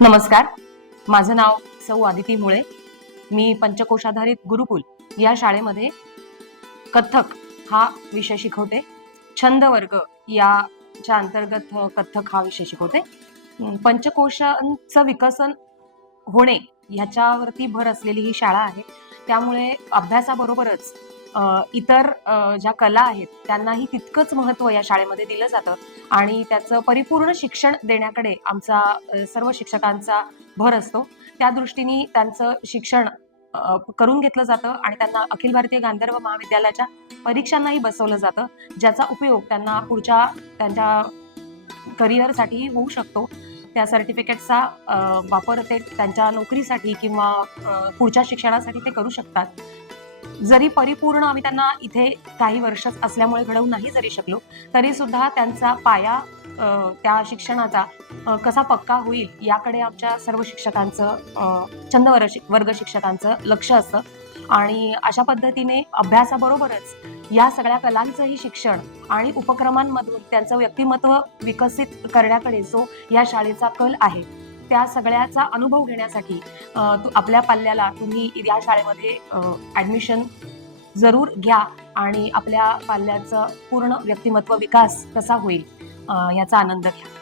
नमस्कार. माझं नाव सौ आदिती मुळे. मी पंचकोशाधारित गुरुकुल या शाळेमध्ये कथ्थक हा विषय शिकवते. छंद वर्ग याच्या अंतर्गत कथ्थक हा विषय शिकवते. पंचकोशांचं विकसन होणे ह्याच्यावरती भर असलेली ही शाळा आहे. त्यामुळे अभ्यासाबरोबरच इतर ज्या कला आहेत त्यांनाही तितकंच महत्त्व या शाळेमध्ये दिलं जातं. आणि त्याचं परिपूर्ण शिक्षण देण्याकडे आमचा सर्व शिक्षकांचा भर असतो. त्या दृष्टीने त्यांचं शिक्षण करून घेतलं जातं आणि त्यांना अखिल भारतीय गांधर्व महाविद्यालयाच्या परीक्षांनाही बसवलं जातं ज्याचा उपयोग त्यांना पुढच्या त्यांच्या करिअरसाठीही होऊ शकतो. त्या सर्टिफिकेटचा वापर ते त्यांच्या नोकरीसाठी किंवा पुढच्या शिक्षणासाठी ते करू शकतात. जरी परिपूर्ण आम्ही त्यांना इथे काही वर्षच असल्यामुळे घडवू नाही जरी शकलो तरी सुद्धा त्यांचा पाया त्या शिक्षणाचा कसा पक्का होईल याकडे आमच्या सर्व शिक्षकांचं छंद वर्ग शिक्षकांचं लक्ष असतं. आणि अशा पद्धतीने अभ्यासाबरोबरच या सगळ्या कलांचंही शिक्षण आणि उपक्रमांमधून त्यांचं व्यक्तिमत्व विकसित करण्याकडे जो या शाळेचा कल आहे त्या सगळ्याचा अनुभव घेण्यासाठी तु- आपल्या पाल्याला तुम्ही या शाळेमध्ये ॲडमिशन जरूर घ्या आणि आपल्या पाल्याचं पूर्ण व्यक्तिमत्व विकास कसा होईल याचा आनंद घ्या.